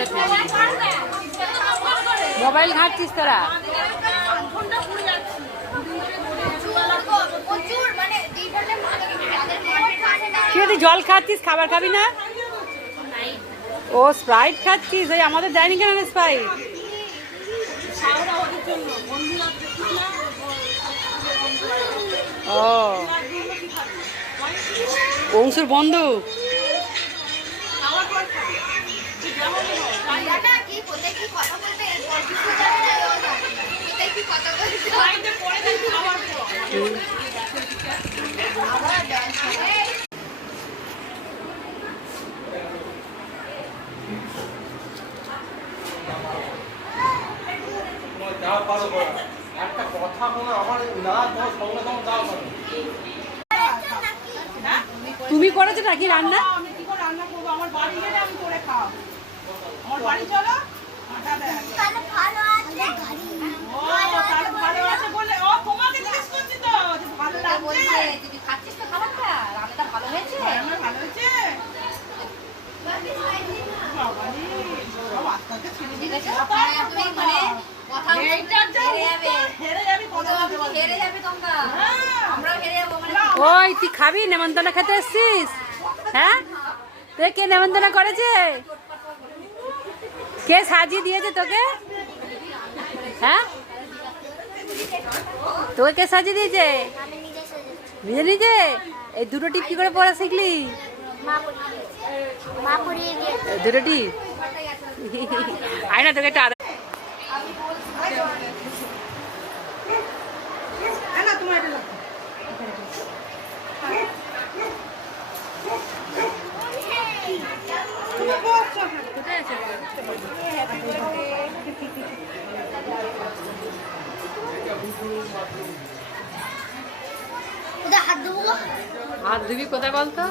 ওদের মোবাইল ঘাঁটছিস তোরা? তুই জল খাচ্ছিস, খাবার খাবি না? ও স্প্রাইট খাচ্ছিস? ওই আমাদের দেয়নি কেন স্প্রাইট? ও অংশুর বন্ধু। একটা কথা কোনো আমার না তোমার সঙ্গে সঙ্গে যাও। তুমি করেছো নাকি রান্না? আমি কি করে রান্না করবো? আমার বাড়ি গেলে আমি করে খাও। আমার বাড়ি চলো। ভালো আছে বলে ও তোমাকে জিজ্ঞেস করছি তো যে ভালো লাগছে। তুই খাচ্ছিস তো খাবারটা? রান্নাটা ভালো হয়েছে? রান্না ভালো হয়েছে? বাবারে, সব আজকালকে ছেলে ঠিক আছে, কথা তুমি মানে কথা এইটার যা হেরে যাবে। হেরে যাবি কথা বলতে বলতে। হেরে যাবে তোমরা। আমরাও হেরে যাবো মানে। ওই তুই খাবি? নেমন্তন্ন খেতে এসছিস? হ্যাঁ, তুই কে নেমন্তন্ন করেছে? কে সাজিয়ে দিয়েছে তোকে? হ্যাঁ, তোকে কে সাজিয়ে দিয়েছে? নিজে নিজে? এই দুটো টিপ কি করে পড়া শিখলি? দুটো টিপ আয় না, তোকে একটা না তোমার এটা লাগবে। তুমি বসছো কোথায় আছে? হাত দেবো। হাত ধুবি কোথায় বলতো?